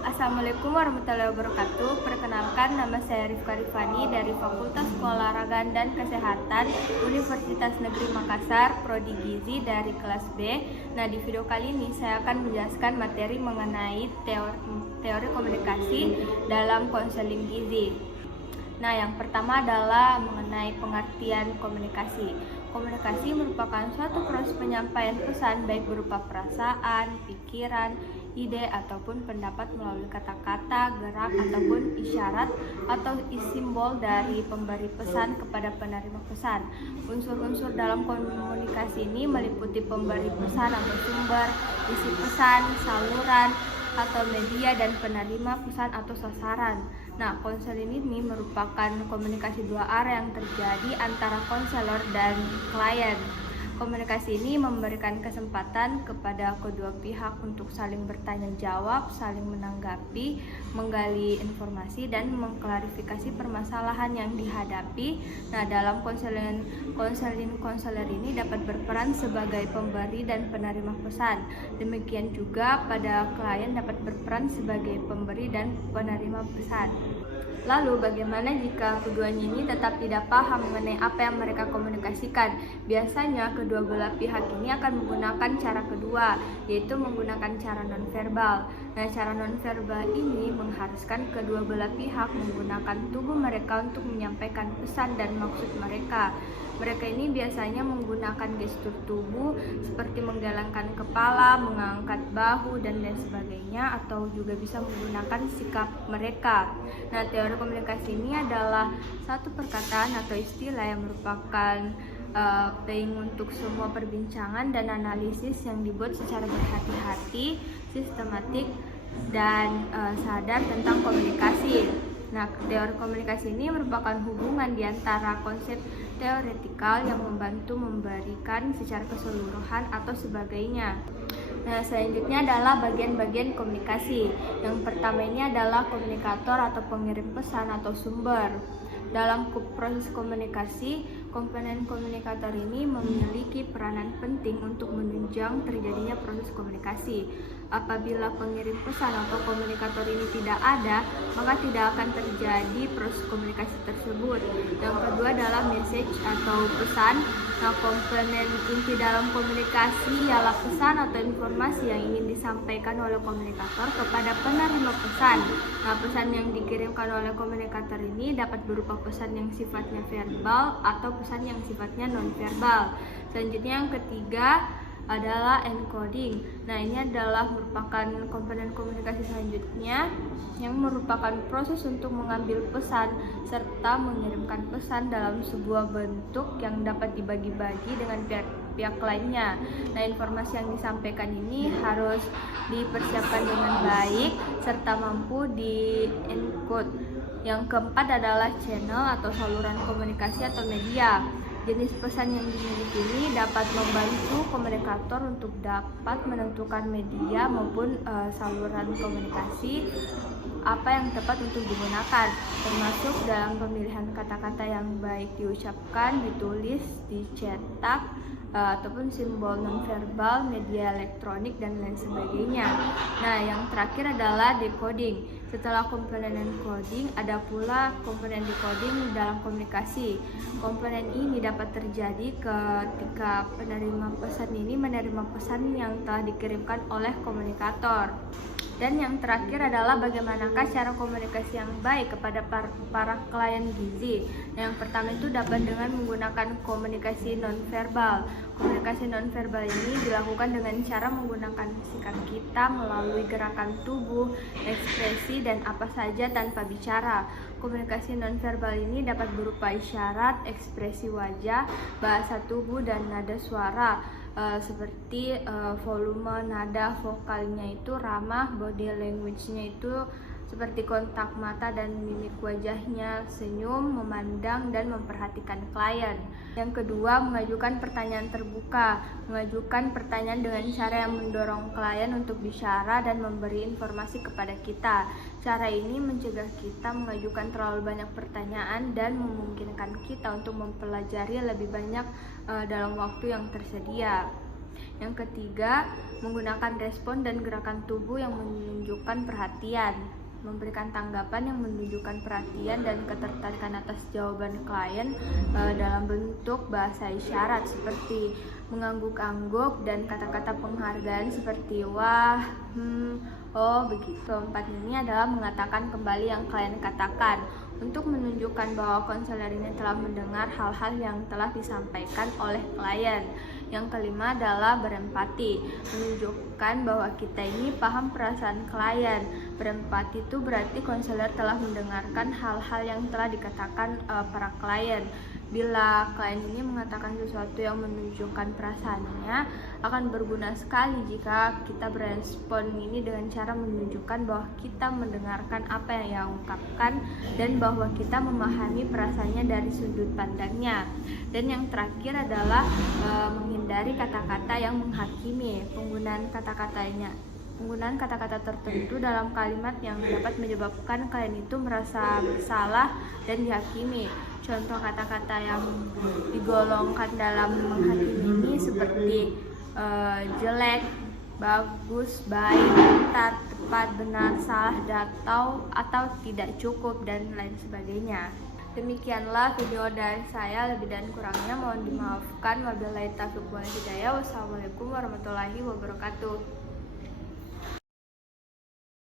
Assalamualaikum warahmatullahi wabarakatuh. Perkenalkan, nama saya Rifka Rifani dari Fakultas Keolahragaan dan Kesehatan Universitas Negeri Makassar, Prodi Gizi dari kelas B. Nah, di video kali ini saya akan menjelaskan materi mengenai teori komunikasi dalam konseling gizi. Nah, yang pertama adalah mengenai pengertian komunikasi. Komunikasi merupakan suatu proses penyampaian pesan baik berupa perasaan, pikiran, ide, ataupun pendapat melalui kata-kata, gerak, ataupun isyarat atau simbol dari pemberi pesan kepada penerima pesan. Unsur-unsur dalam komunikasi ini meliputi pemberi pesan atau sumber, isi pesan, saluran, atau media, dan penerima pesan atau sasaran. Nah, konseling ini merupakan komunikasi dua arah yang terjadi antara konselor dan klien. Komunikasi ini memberikan kesempatan kepada kedua pihak untuk saling bertanya jawab, saling menanggapi, menggali informasi, dan mengklarifikasi permasalahan yang dihadapi. Nah, dalam konselor ini dapat berperan sebagai pemberi dan penerima pesan. Demikian juga pada klien dapat berperan sebagai pemberi dan penerima pesan. Lalu, bagaimana jika keduanya ini tetap tidak paham mengenai apa yang mereka komunikasikan? Biasanya kedua belah pihak ini akan menggunakan cara kedua, yaitu menggunakan cara nonverbal. Nah, cara nonverbal ini mengharuskan kedua belah pihak menggunakan tubuh mereka untuk menyampaikan pesan dan maksud mereka. Mereka ini biasanya menggunakan gestur tubuh seperti menggelengkan kepala, mengangkat bahu, dan lain sebagainya, atau juga bisa menggunakan sikap mereka. Nah, teori komunikasi ini adalah satu perkataan atau istilah yang merupakan payung untuk semua perbincangan dan analisis yang dibuat secara berhati-hati, sistematik, dan sadar tentang komunikasi. Nah, teori komunikasi ini merupakan hubungan di antara konsep teoretikal yang membantu memberikan secara keseluruhan atau sebagainya. Nah, selanjutnya adalah bagian-bagian komunikasi. Yang pertama ini adalah komunikator atau pengirim pesan atau sumber. Dalam proses komunikasi, komponen komunikator ini memiliki peranan penting untuk menunjang terjadinya proses komunikasi. Apabila pengirim pesan atau komunikator ini tidak ada, maka tidak akan terjadi proses komunikasi tersebut. Yang kedua adalah message atau pesan. Nah, komponen inti dalam komunikasi ialah pesan atau informasi yang ingin disampaikan oleh komunikator kepada penerima pesan. Nah, pesan yang dikirimkan oleh komunikator ini dapat berupa pesan yang sifatnya verbal atau pesan yang sifatnya non-verbal. Selanjutnya yang ketiga adalah encoding. Nah, ini adalah merupakan komponen komunikasi selanjutnya yang merupakan proses untuk mengambil pesan serta mengirimkan pesan dalam sebuah bentuk yang dapat dibagi-bagi dengan pihak lainnya. Nah, informasi yang disampaikan ini harus dipersiapkan dengan baik serta mampu di-encode. Yang keempat adalah channel atau saluran komunikasi atau media. Jenis pesan yang dimiliki ini dapat membantu komunikator untuk dapat menentukan media maupun saluran komunikasi apa yang tepat untuk digunakan, termasuk dalam pemilihan kata-kata yang baik diucapkan, ditulis, dicetak, ataupun simbol nonverbal, media elektronik, dan lain sebagainya. Nah, yang terakhir adalah decoding. Setelah komponen encoding, ada pula komponen decoding dalam komunikasi. Komponen ini dapat terjadi ketika penerima pesan ini menerima pesan yang telah dikirimkan oleh komunikator. Dan yang terakhir adalah bagaimanakah cara komunikasi yang baik kepada para klien gizi. Yang pertama itu dapat dengan menggunakan komunikasi nonverbal. Komunikasi nonverbal ini dilakukan dengan cara menggunakan sikap kita melalui gerakan tubuh, ekspresi, dan apa saja tanpa bicara. Komunikasi nonverbal ini dapat berupa isyarat, ekspresi wajah, bahasa tubuh, dan nada suara. Seperti volume nada vokalnya itu ramah, body language-nya itu seperti kontak mata dan mimik wajahnya, senyum, memandang, dan memperhatikan klien. Yang kedua, mengajukan pertanyaan terbuka. Mengajukan pertanyaan dengan cara yang mendorong klien untuk bicara dan memberi informasi kepada kita. Cara ini mencegah kita mengajukan terlalu banyak pertanyaan dan memungkinkan kita untuk mempelajari lebih banyak dalam waktu yang tersedia. Yang ketiga, menggunakan respon dan gerakan tubuh yang menunjukkan perhatian. Memberikan tanggapan yang menunjukkan perhatian dan ketertarikan atas jawaban klien dalam bentuk bahasa isyarat seperti mengangguk-angguk dan kata-kata penghargaan seperti wah, oh begitu. Keempat ini adalah mengatakan kembali yang klien katakan untuk menunjukkan bahwa konselor ini telah mendengar hal-hal yang telah disampaikan oleh klien. Yang kelima adalah berempati, menunjukkan bahwa kita ini paham perasaan klien. Berempati itu berarti konselor telah mendengarkan hal-hal yang telah dikatakan para klien. Bila klien ini mengatakan sesuatu yang menunjukkan perasaannya, akan berguna sekali jika kita berespon ini dengan cara menunjukkan bahwa kita mendengarkan apa yang ia ungkapkan dan bahwa kita memahami perasaannya dari sudut pandangnya. Dan yang terakhir adalah menghindari kata-kata yang menghakimi. Penggunaan kata-kata tertentu dalam kalimat yang dapat menyebabkan klien itu merasa bersalah dan dihakimi. Contoh kata-kata yang digolongkan dalam menghakimi ini seperti jelek, bagus, baik, pintar, tepat, benar, salah, atau tidak cukup, dan lain sebagainya. Demikianlah video dari saya, lebih dan kurangnya mohon dimaafkan. Wabillahi taufiq wal hidayah. Wassalamualaikum warahmatullahi wabarakatuh.